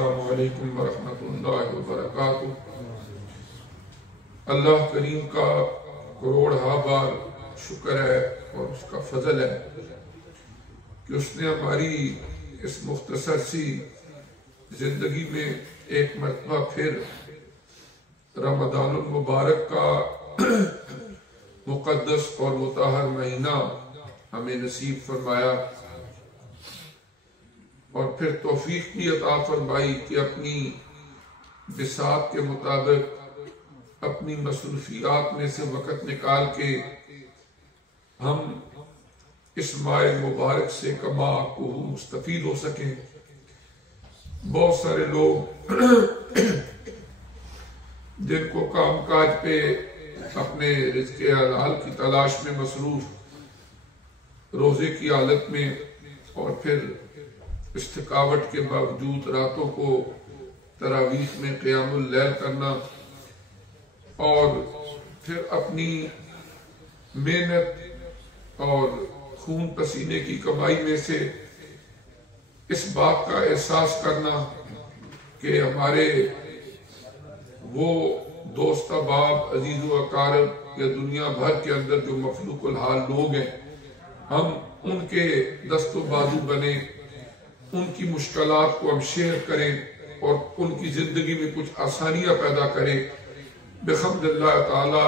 السلام علیکم ورحمۃ اللہ وبرکاتہ۔ اللہ کریم کا کروڑ بار شکر ہے اور اس کا فضل ہے کہ اس نے ہماری اس مختصر سی زندگی میں ایک مرتبہ پھر رمضان المبارک کا مقدس اور مطہر مہینہ ہمیں نصیب فرمایا، اور پھر توفیق بھی عطا فرمائی کہ اپنی بساط کے مطابق اپنی مصروفیات میں سے وقت نکال کے ہم اس ماہ مبارک سے کما کو مستفید ہو سکیں۔ بہت سارے لوگ جن کو کام کاج پہ اپنے رزق حلال کی تلاش میں مصروف، روزے کی حالت میں اور پھر اس تھکاوٹ کے باوجود راتوں کو تراویح میں قیام اللیل کرنا، اور پھر اپنی محنت اور خون پسینے کی کمائی میں سے اس بات کا احساس کرنا کہ ہمارے وہ دوست احباب، عزیز و اقارب یا دنیا بھر کے اندر جو مفلوق الحال لوگ ہیں، ہم ان کے دست و بازو بنے، ان کی مشکلات کو ہم شیئر کریں اور ان کی زندگی میں کچھ آسانیاں پیدا کریں۔ بحمد اللہ تعالی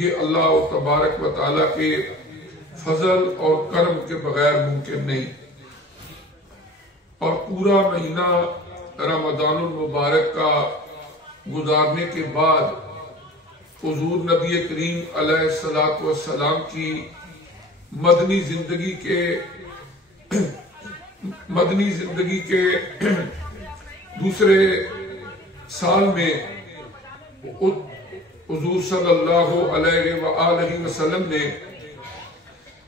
یہ اللہ تبارک و تعالی کے فضل اور کرم کے بغیر ممکن نہیں۔ اور پورا مہینہ رمضان المبارک کا گزارنے کے بعد حضور نبی کریم علیہ السلام کی مدنی زندگی کے دوسرے سال میں حضور صلی اللہ علیہ وآلہ وسلم نے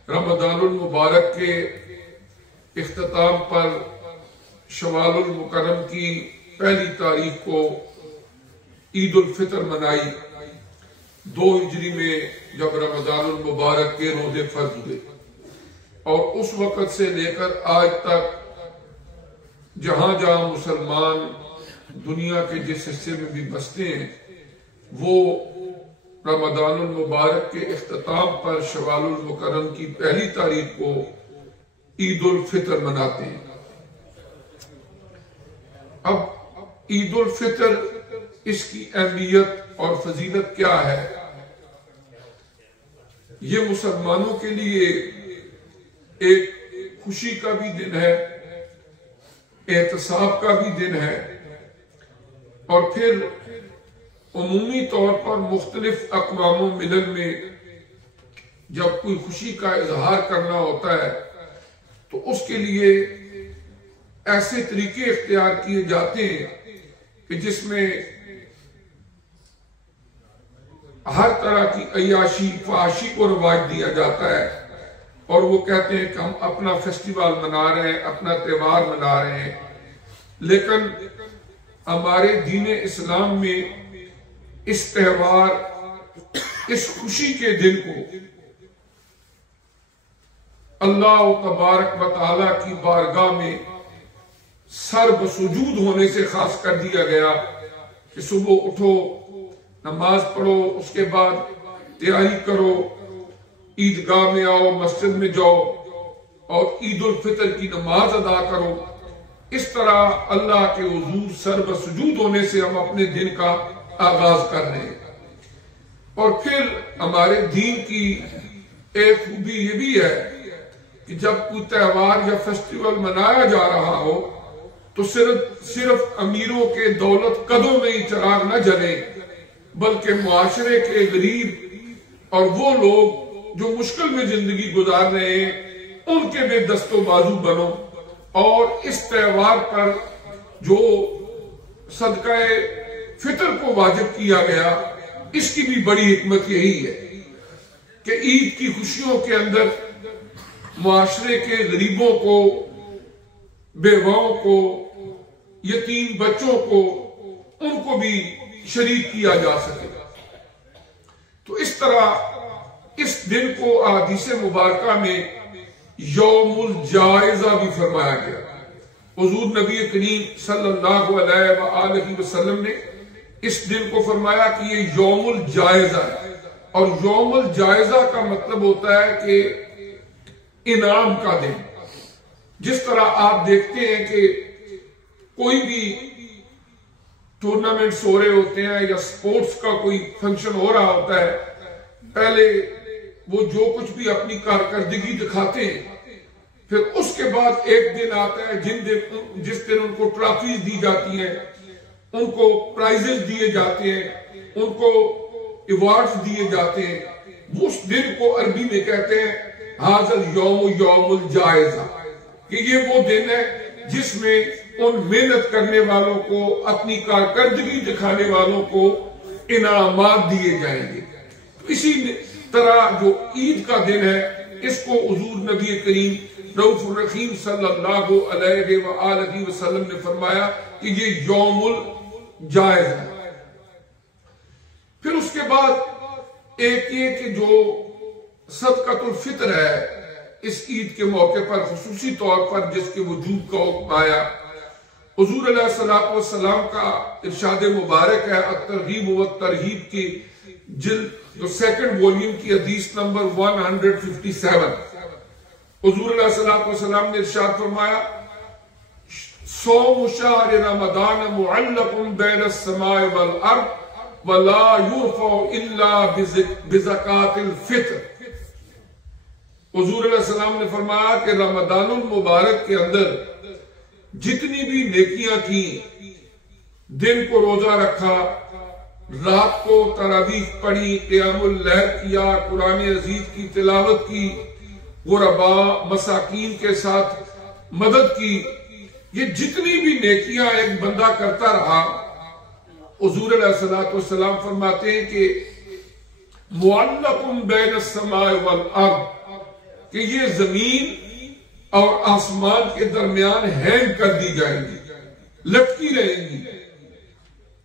رمضان المبارک کے اختتام پر شوال المکرم کی پہلی تاریخ کو عید الفطر منائی، 2 ہجری میں جب رمضان المبارک کے روزے فرض ہوئے، اور اس وقت سے لے کر آج تک جہاں جہاں مسلمان دنیا کے جس حصے میں بھی بستے ہیں، وہ رمضان المبارک کے اختتام پر شوال المکرم کی پہلی تاریخ کو عید الفطر مناتے ہیں۔ اب عید الفطر، اس کی اہمیت اور فضیلت کیا ہے؟ یہ مسلمانوں کے لیے ایک خوشی کا بھی دن ہے، احتساب کا بھی دن ہے، اور پھر عمومی طور پر مختلف اقوام و ملل میں جب کوئی خوشی کا اظہار کرنا ہوتا ہے تو اس کے لیے ایسے طریقے اختیار کیے جاتے ہیں کہ جس میں ہر طرح کی عیاشی فحاشی کو رواج دیا جاتا ہے، اور وہ کہتے ہیں کہ ہم اپنا فیسٹیول منا رہے ہیں، اپنا تہوار منا رہے ہیں۔ لیکن ہمارے دین اسلام میں اس تہوار، اس خوشی کے دن کو اللہ تبارک و تعالی کی بارگاہ میں سر بسجود ہونے سے خاص کر دیا گیا کہ صبح اٹھو، نماز پڑھو، اس کے بعد تیاری کرو، عیدگاہ میں آؤ، مسجد میں جاؤ اور عید الفطر کی نماز ادا کرو۔ اس طرح اللہ کے حضور سر بسجود ہونے سے ہم اپنے دن کا آغاز کر رہے ہیں۔ اور پھر ہمارے دین کی ایک خوبی یہ بھی ہے کہ جب کوئی تہوار یا فیسٹیول منایا جا رہا ہو تو صرف امیروں کے دولت قدوں میں ہی چراغ نہ جلے، بلکہ معاشرے کے غریب اور وہ لوگ جو مشکل میں زندگی گزار رہے ہیں ان کے بھی دست و بازو بنو، اور اس تہوار پر جو صدقہ فطر کو واجب کیا گیا، اس کی بھی بڑی حکمت یہی ہے کہ عید کی خوشیوں کے اندر معاشرے کے غریبوں کو، بیواؤں کو، یتیم بچوں کو، ان کو بھی شریک کیا جا سکے۔ تو اس طرح اس دن کو احادیث مبارکہ میں یوم الجائزہ بھی فرمایا گیا، حضور نبی کریم صلی اللہ علیہ وآلہ وسلم نے اس دن کو فرمایا کہ یہ یوم الجائزہ ہے، اور یوم الجائزہ کا مطلب ہوتا ہے کہ انعام کا دن۔ جس طرح آپ دیکھتے ہیں کہ کوئی بھی ٹورنامنٹس ہو رہے ہوتے ہیں یا سپورٹس کا کوئی فنکشن ہو رہا ہوتا ہے، پہلے وہ جو کچھ بھی اپنی کارکردگی دکھاتے ہیں، پھر اس کے بعد ایک دن آتا ہے جس دن ان کو ٹرافیز دی جاتی ہیں، ان کو پرائزز دیے جاتے ہیں، ان کو ایوارڈز دیے جاتے ہیں۔ اس دن کو عربی میں کہتے ہیں حاضر یوم الجائزہ، کہ یہ وہ دن ہے جس میں ان محنت کرنے والوں کو، اپنی کارکردگی دکھانے والوں کو انعامات دیے جائیں گے۔ اسی طرح جو عید کا دن ہے، اس کو حضور نبی کریم رؤوف الرحیم صلی اللہ علیہ وآلہ وسلم نے فرمایا کہ یہ یوم الجائزہ ہے۔ پھر اس کے بعد ایک یہ کہ جو صدقۃ الفطر ہے، اس عید کے موقع پر خصوصی طور پر جس کے وجود کا حکم آیا، حضور علیہ الصلوۃ والسلام کا ارشاد مبارک ہے الترغیب والترہیب کی جلد جو سیکنڈ ولیوم کی حدیث نمبر 157، حضور علیہ الصلوۃ والسلام نے ارشاد فرمایا صوم شہر رمضان معلق بین السماء والارض ولا یرفع الا بزکاۃ الفطر۔ حضور علیہ السلام نے فرمایا کہ رمضان المبارک کے اندر جتنی بھی نیکیاں کی، دن کو روزہ رکھا، رات کو تراویح پڑھی، قیام اللیل کیا، قرآن عزیز کی تلاوت کی، غرباء مساکین کے ساتھ مدد کی، یہ جتنی بھی نیکیاں ایک بندہ کرتا رہا، حضور علیہ السلام فرماتے ہیں کہ معلق بین السماء والارض، کہ یہ زمین اور آسمان کے درمیان ہینگ کر دی جائیں گی، لٹکی رہیں گی،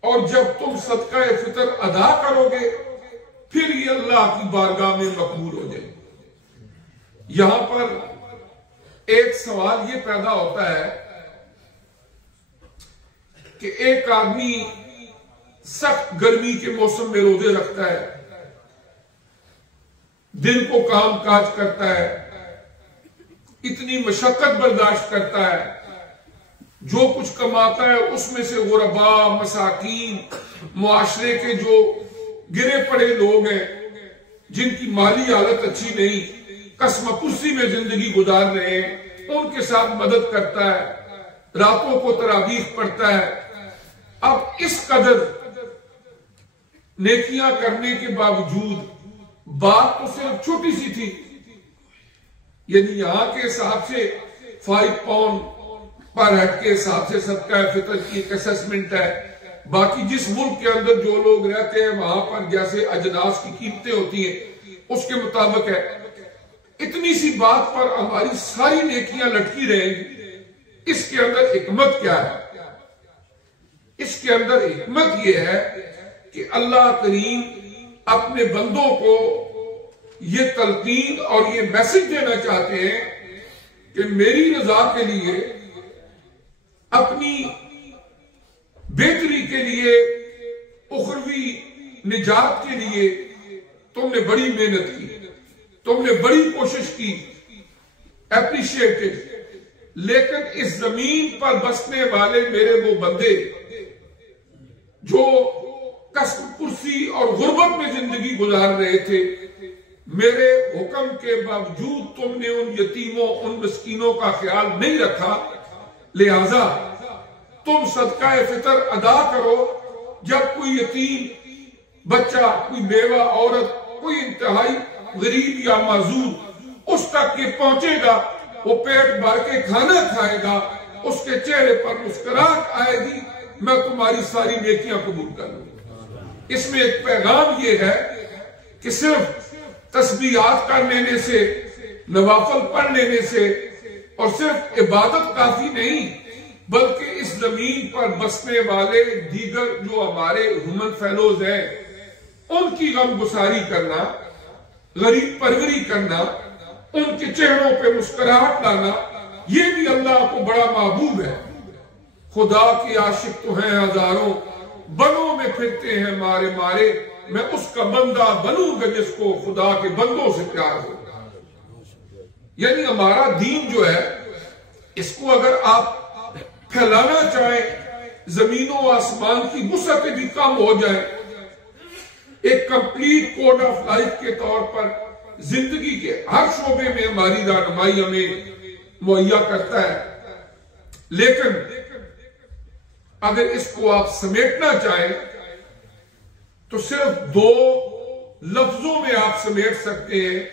اور جب تم صدقہ فطر ادا کرو گے پھر یہ اللہ کی بارگاہ میں مقبول ہو جائے۔ یہاں پر ایک سوال یہ پیدا ہوتا ہے کہ ایک آدمی سخت گرمی کے موسم میں روزے رکھتا ہے، دن کو کام کاج کرتا ہے، اتنی مشقت برداشت کرتا ہے، جو کچھ کماتا ہے اس میں سے غرباء مساکین، معاشرے کے جو گرے پڑے لوگ ہیں، جن کی مالی حالت اچھی نہیں، قسم پرسی میں زندگی گزار رہے ہیں، ان کے ساتھ مدد کرتا ہے، راتوں کو تراویح پڑھتا ہے۔ اب اس قدر نیکیاں کرنے کے باوجود بات تو صرف چھوٹی سی تھی، یعنی یہاں کے حساب سے 5 پاؤنڈ پر ہیڈ کے حساب سے صدقہ فطر کی ایک اسیسمنٹ ہے، باقی جس ملک کے اندر جو لوگ رہتے ہیں وہاں پر جیسے اجناس کی قیمتیں ہوتی ہیں اس کے مطابق ہے۔ اتنی سی بات پر ہماری ساری نیکیاں لٹکی رہیں گی، اس کے اندر حکمت کیا ہے؟ اس کے اندر حکمت یہ ہے کہ اللہ کریم اپنے بندوں کو یہ تلقین اور یہ میسج دینا چاہتے ہیں کہ میری رضا کے لیے، اپنی بہتری کے لیے، اخروی نجات کے لیے تم نے بڑی محنت کی، تم نے بڑی کوشش کی، اپریشیٹڈ، لیکن اس زمین پر بسنے والے میرے وہ بندے جو کسب پرسی اور غربت میں زندگی گزار رہے تھے، میرے حکم کے باوجود تم نے ان یتیموں، ان مسکینوں کا خیال نہیں رکھا، لہذا تم صدقہ فطر ادا کرو۔ جب کوئی یتیم بچہ، کوئی بیوہ عورت، کوئی انتہائی غریب یا معذور اس تک کے پہنچے گا، وہ پیٹ بھر کے کھانا کھائے گا، اس کے چہرے پر مسکراہٹ آئے گی، میں تمہاری ساری نیکیاں قبول کر لوں۔ اس میں ایک پیغام یہ ہے کہ صرف تسبیحات کر لینے سے، نوافل پڑھ لینے سے اور صرف عبادت کافی نہیں، بلکہ اس زمین پر بسنے والے دیگر جو ہمارے ہیومن فیلوز ہیں ان کی غم گساری کرنا، غریب پروری کرنا، ان کے چہروں پہ مسکراہٹ لانا، یہ بھی اللہ کو بڑا محبوب ہے. خدا کے عاشق تو ہیں ہزاروں، بنوں میں پھرتے ہیں مارے مارے، میں اس کا بندہ بنوں گا جس کو خدا کے بندوں سے پیار ہو. یعنی ہمارا دین جو ہے، اس کو اگر آپ پھیلانا چاہیں، زمین و آسمان کی وسعتیں بھی کم ہو جائیں، ایک کمپلیٹ کوڈ آف لائف کے طور پر زندگی کے ہر شعبے میں ہماری رہنمائی ہمیں مہیا کرتا ہے. لیکن اگر اس کو آپ سمیٹنا چاہیں تو صرف 2 لفظوں میں آپ سمیٹ سکتے ہیں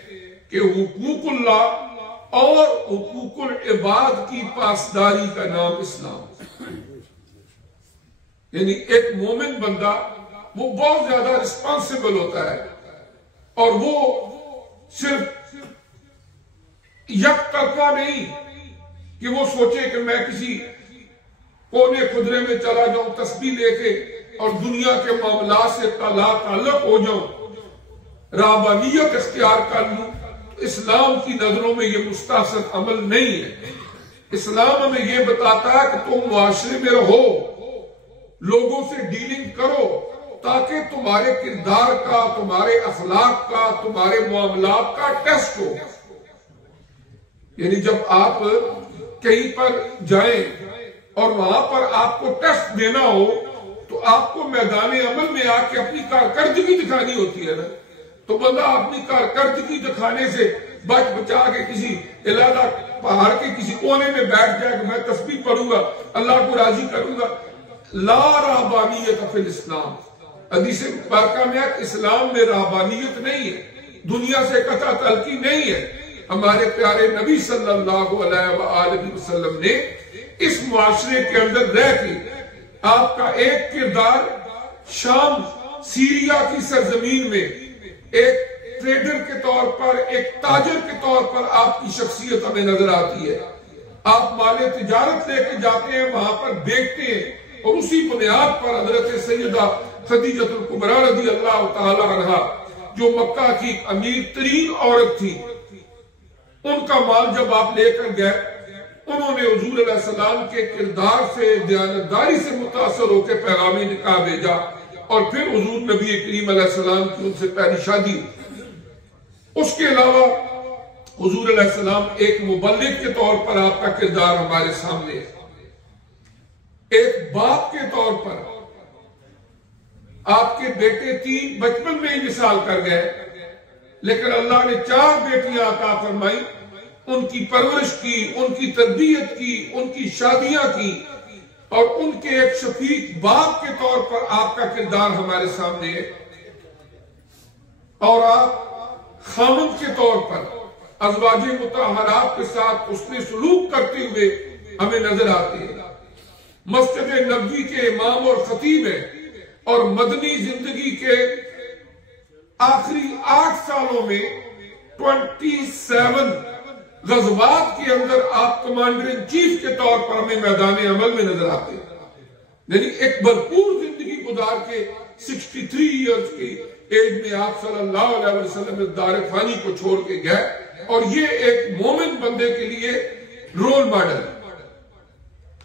کہ حقوق اللہ اور حقوق العباد کی پاسداری کا نام اسلام. یعنی ایک مومن بندہ وہ بہت زیادہ رسپانسیبل ہوتا ہے، اور وہ صرف یک طرفہ نہیں کہ وہ سوچے کہ میں کسی کونے خدرے میں چلا جاؤں تسبیح لے کے اور دنیا کے معاملات سے تعلق ہو جاؤں، رہبانیت اختیار کر لوں. اسلام کی نظروں میں یہ مستحسن عمل نہیں ہے. اسلام ہمیں یہ بتاتا ہے کہ تم معاشرے میں رہو، لوگوں سے ڈیلنگ کرو، تاکہ تمہارے کردار کا، تمہارے اخلاق کا، تمہارے معاملات کا ٹیسٹ ہو. یعنی جب آپ کہیں پر جائیں اور وہاں پر آپ کو ٹیسٹ دینا ہو تو آپ کو میدان عمل میں آ کے اپنی کارکردگی دکھانی ہوتی ہے نا. تو بندہ اپنی کارکردگی دکھانے سے بچ بچا کے کسی علیحدہ پہاڑ کے کسی کونے میں بیٹھ جائے کہ میں تسبیح پڑھوں گا، اللہ کو راضی کروں گا. لا رہبانیت فی الاسلام، حدیث مبارکہ میں اسلام میں رہبانیت نہیں ہے، دنیا سے قطع تعلقی نہیں ہے. ہمارے پیارے نبی صلی اللہ علیہ وآلہ وسلم نے اس معاشرے کے اندر رہ کے آپ کا ایک کردار شام سیریا کی سرزمین میں ایک ٹریڈر کے طور پر، ایک تاجر کے طور پر آپ کی شخصیت ہمیں نظر آتی ہے. آپ مال تجارت لے کے جاتے ہیں، وہاں پر بیچتے ہیں، اور اسی بنیاد پر حضرت سیدہ خدیجہ الکبریٰ رضی اللہ تعالی عنہا جو مکہ کی امیر ترین عورت تھی، ان کا مال جب آپ لے کر گئے، انہوں نے حضور علیہ السلام کے کردار سے، دیانتداری سے متاثر ہو کے پیغام نکاح بھیجا، اور پھر حضور نبی کریم علیہ السلام کی ان سے پہلی شادی. اس کے علاوہ حضور علیہ السلام ایک مبلغ کے طور پر آپ کا کردار ہمارے سامنے ہے. ایک باپ کے طور پر آپ کے بیٹے 3 بچپن میں ہی مثال کر گئے، لیکن اللہ نے 4 بیٹیاں عطا فرمائی، ان کی پرورش کی، ان کی تربیت کی، ان کی شادیاں کی، اور ان کے ایک شفیق باپ کے طور پر آپ کا کردار ہمارے سامنے ہے. اور آپ خامند کے طور پر ازواج مطہرات کے ساتھ حسن سلوک کرتے ہوئے ہمیں نظر آتے ہیں. مسجد نبوی کے امام اور خطیب ہیں، اور مدنی زندگی کے آخری 8 سالوں میں 27 غزوات کے اندر آپ کمانڈر ان چیف کے طور پر ہمیں میدان عمل میں نظر آتے ہیں. یعنی ایک بھرپور زندگی گزار کے 63 ایئرز کی ایج میں آپ صلی اللہ علیہ وسلم اس دار فانی کو چھوڑ کے گئے، اور یہ ایک مومن بندے کے لیے رول ماڈل.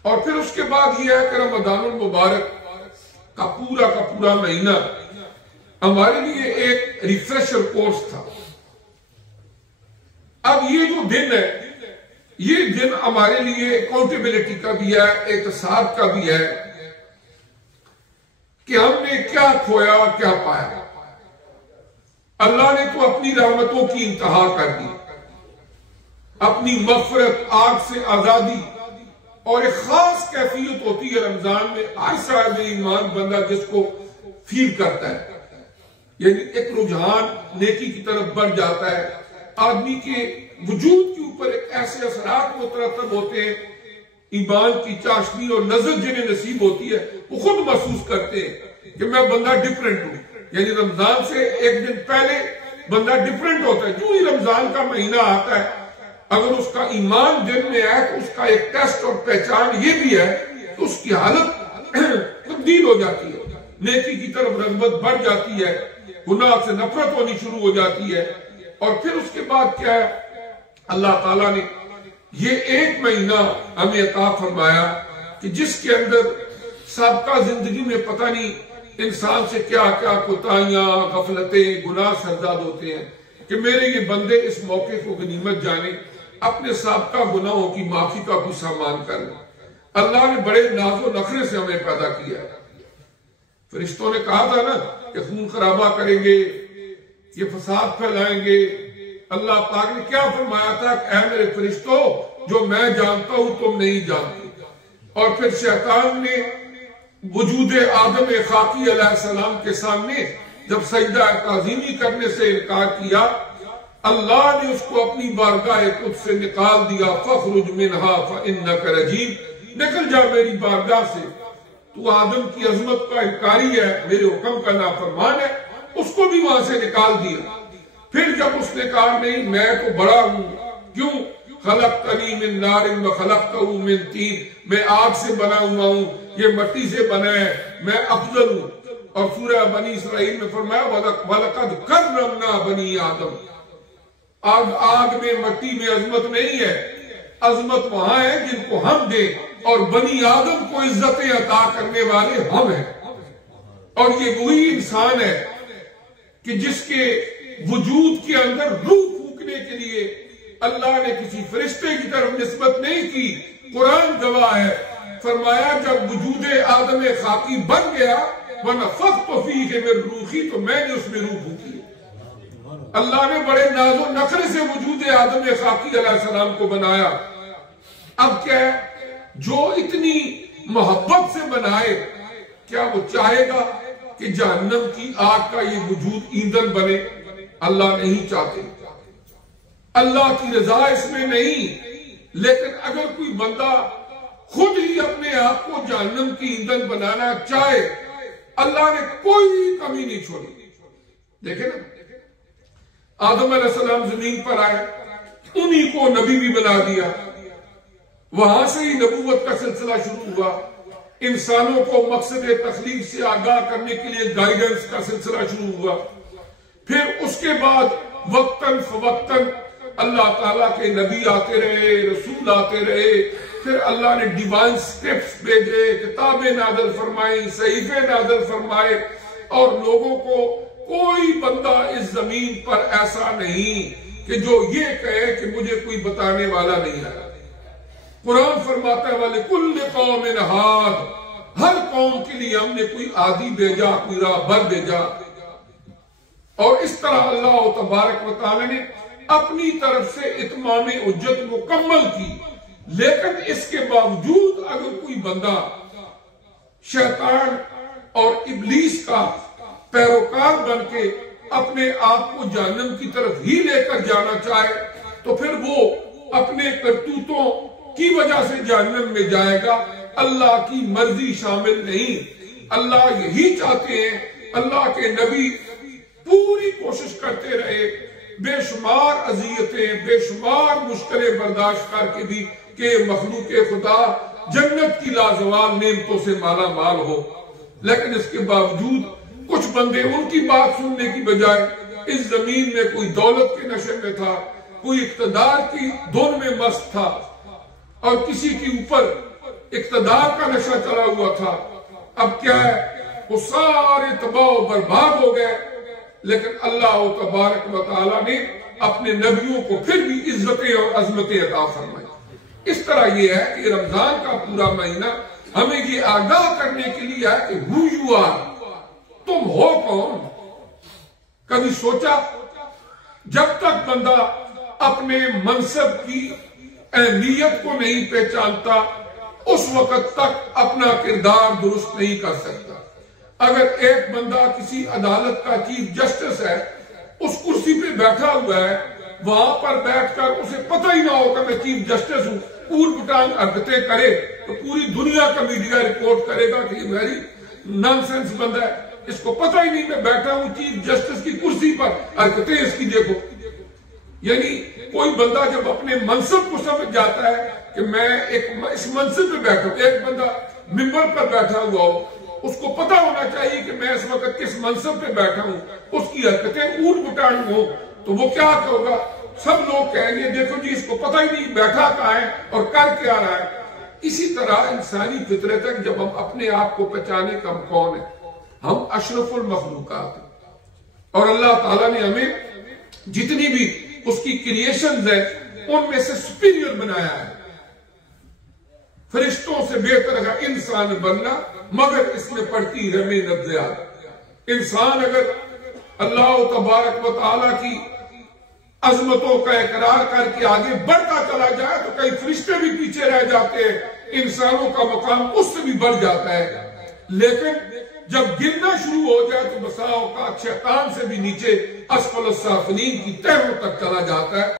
اور پھر اس کے بعد یہ ہے کہ رمضان المبارک کا پورا مہینہ ہمارے لیے ایک ریفریشر کورس تھا. اب یہ جو دن ہے، یہ دن ہمارے لیے اکاؤنٹیبلٹی کا بھی ہے، احتساب کا بھی ہے کہ ہم نے کیا کھویا کیا پایا. اللہ نے تو اپنی رحمتوں کی انتہا کر دی، اپنی مغفرت، آگ سے آزادی، اور ایک خاص کیفیت ہوتی ہے رمضان میں ہر صاحب ایمان بندہ جس کو فیل کرتا ہے. یعنی ایک رجحان نیکی کی طرف بڑھ جاتا ہے، آدمی کے وجود کے اوپر ایک ایسے اثرات مترتب ہوتے ہیں، ایمان کی چاشنی اور نظر جنہیں نصیب ہوتی ہے وہ خود محسوس کرتے ہیں کہ میں بندہ ڈیفرنٹ ہوں. یعنی رمضان سے ایک دن پہلے بندہ ڈیفرنٹ ہوتا ہے. جو ہی رمضان کا مہینہ آتا ہے، اگر اس کا ایمان دل میں ہے تو اس کا ایک ٹیسٹ اور پہچان یہ بھی ہے کہ اس کی حالت تبدیل ہو جاتی ہے، نیکی کی طرف رغبت بڑھ جاتی ہے، گناہ سے نفرت ہونی شروع ہو جاتی ہے. اور پھر اس کے بعد کیا ہے، اللہ تعالیٰ نے یہ ایک مہینہ ہمیں عطا فرمایا کہ جس کے اندر سابقہ زندگی میں پتہ نہیں انسان سے کیا کیا کوتاہیاں، غفلتیں، گناہ سرزاد ہوتے ہیں، کہ میرے یہ بندے اس موقع کو غنیمت جانے، اپنے سابقہ گناہوں کی معافی کا کوئی سامان کر لیں۔ اللہ نے بڑے ناز و نخرے سے ہمیں پیدا کیا ہے۔ فرشتوں نے کہا تھا نا کہ خون خرابہ کریں گے، یہ فساد پھیلائیں گے۔ اللہ پاک نے کیا فرمایا تھا کہ اے میرے فرشتوں، جو میں جانتا ہوں تم نہیں جانتے۔ اور پھر شیطان نے وجود آدم خاکی علیہ السلام کے سامنے جب سجدہ تعظیمی کرنے سے انکار کیا، اللہ نے اس کو اپنی بارگاہ قدس سے نکال دیا۔ فَخْرُجْ مِنْهَا فَإِنَّكَ رَجِيمٌ، نکل جا میری بارگاہ سے، تو آدم کی عظمت کا انکاری ہے، میرے حکم کا نافرمان ہے۔ اس کو بھی وہاں سے نکال دیا۔ پھر جب اس نے کہا نہیں میں تو بڑا ہوں، کیوں؟ خلقتنی من نار وخلقتہ من طین، میں آگ سے بنا ہوا ہوں، یہ مٹی سے بنا ہے، میں افضل ہوں۔ اور سورہ بنی اسرائیل میں فرمایا وَلَقَدْ كَرَّمْنَا بَنِي آدم، آگ میں مٹی میں عظمت نہیں ہے، عظمت وہاں ہے جن کو ہم دیں، اور بنی آدم کو عزتیں عطا کرنے والے ہم ہیں۔ اور یہ وہی انسان ہے کہ جس کے وجود کے اندر روح پھونکنے کے لیے اللہ نے کسی فرشتے کی طرف نسبت نہیں کی۔ قرآن گواہ ہے، فرمایا جب وجود آدم خاکی بن گیا وَنَفَخْتُ فِيهِ مِن رُوحِي، تو میں نے اس میں روح پھونکی۔ اللہ نے بڑے ناز و نخرے سے وجود آدم خاکی علیہ السلام کو بنایا۔ اب کیا ہے، جو اتنی محبت سے بنائے، کیا وہ چاہے گا کہ جہنم کی آگ کا یہ وجود ایندھن بنے؟ اللہ نہیں چاہتے، اللہ کی رضا اس میں نہیں۔ لیکن اگر کوئی بندہ خود ہی اپنے آپ کو جہنم کی ایندھن بنانا چاہے، اللہ نے کوئی کمی نہیں چھوڑی۔ دیکھیں نا، آدم علیہ السلام زمین پر آئے، انہی کو نبی بھی بنا دیا، وہاں سے ہی نبوت کا سلسلہ شروع ہوا۔ انسانوں کو مقصد تخلیق سے آگاہ کرنے کے لیے گائیڈنس کا سلسلہ شروع ہوا۔ پھر اس کے بعد وقتاً فوقتاً اللہ تعالیٰ کے نبی آتے رہے، رسول آتے رہے، پھر اللہ نے ڈیوائن سکرپٹس بھیجے، کتابیں نازل فرمائیں، صحیفے نازل فرمائے، اور لوگوں کو کوئی بندہ اس زمین پر ایسا نہیں کہ جو یہ کہے کہ مجھے کوئی بتانے والا نہیں ہے۔ قرآن فرماتا ہے وَلِكُلِّ قَوْمٍ هَادٍ، ہر قوم کے لیے ہم نے کوئی عادی بھیجا، کوئی راہبر بھیجا۔ اور اس طرح اللہ تبارک و تعالی نے اپنی طرف سے اتمام حجت مکمل کی۔ لیکن اس کے باوجود اگر کوئی بندہ شیطان اور ابلیس کا پیروکار بن کے اپنے آپ کو جہنم کی طرف ہی لے کر جانا چاہے، تو پھر وہ اپنے کرتوتوں کی وجہ سے جہنم میں جائے گا، اللہ کی مرضی شامل نہیں۔ اللہ یہی چاہتے ہیں، اللہ کے نبی پوری کوشش کرتے رہے، بے شمار اذیتیں، بے شمار مشکلیں برداشت کر کے بھی کہ مخلوق خدا جنت کی لازوال نعمتوں سے مالا مال ہو۔ لیکن اس کے باوجود کچھ بندے ان کی بات سننے کی بجائے اس زمین میں کوئی دولت کے نشے میں تھا، کوئی اقتدار کی دھن میں مست تھا، اور کسی کے اوپر اقتدار کا نشہ چلا ہوا تھا۔ اب کیا ہے، وہ سارے تباہ و برباد ہو گئے۔ لیکن اللہ تبارک و تعالیٰ نے اپنے نبیوں کو پھر بھی عزتیں اور عظمتیں عطا فرمائی۔ اس طرح یہ ہے کہ رمضان کا پورا مہینہ ہمیں یہ آگاہ کرنے کے لیے ہے کہ who you are، تم ہو کون؟ کبھی سوچا؟ جب تک بندہ اپنے منصب کی اہمیت کو نہیں پہچانتا، اس وقت تک اپنا کردار درست نہیں کر سکتا۔ اگر ایک بندہ کسی عدالت کا چیف جسٹس ہے، اس کرسی پہ بیٹھا ہوا ہے، وہاں پر بیٹھ کر اسے پتہ ہی نہ ہو کہ میں چیف جسٹس ہوں، پور پٹانگ حرکتیں کرے تو پوری دنیا کا میڈیا رپورٹ کرے گا کہ یہ ویری نان سینس بندہ ہے، اس کو پتہ ہی نہیں میں بیٹھا ہوں چیف جسٹس کی کرسی پر، حرکتیں اس کی دیکھو۔ یعنی کوئی بندہ جب اپنے منصب کو سمجھ جاتا ہے کہ میں اس منصب پہ بیٹھا ہوں، ایک بندہ ممبر پر بیٹھا ہوا ہو، اس کو پتہ ہونا چاہیے کہ میں اس وقت کس منصب پہ بیٹھا ہوں، اس کی حرکتیں اونٹ پٹانگ ہوں، تو وہ کیا ہوگا؟ سب لوگ کہیں گے دیکھو جی اس کو پتہ ہی نہیں بیٹھا کہاں ہے اور کر کیا رہا ہے۔ اسی طرح انسانی فطرت ہے، جب ہم اپنے آپ کو پہچانے کہ ہم کون ہیں، ہم اشرف المخلوقات ہیں، اور اللہ تعالیٰ نے ہمیں جتنی بھی اس کی کریشنز ہیں ان میں سے سپیریئر بنایا ہے، فرشتوں سے بہتر ہے انسان بننا، مگر اس میں پڑتی ہے محنت زیادہ۔ انسان اگر اللہ تبارک و تعالیٰ کی عظمتوں کا اقرار کر کے آگے بڑھتا چلا جائے تو کئی فرشتے بھی پیچھے رہ جاتے ہیں، انسانوں کا مقام اس سے بھی بڑھ جاتا ہے۔ لیکن جب گرنا شروع ہو جائے تو بسا اوقات شیطان سے بھی نیچے اسفل السافلین کی تہوں تک چلا جاتا ہے۔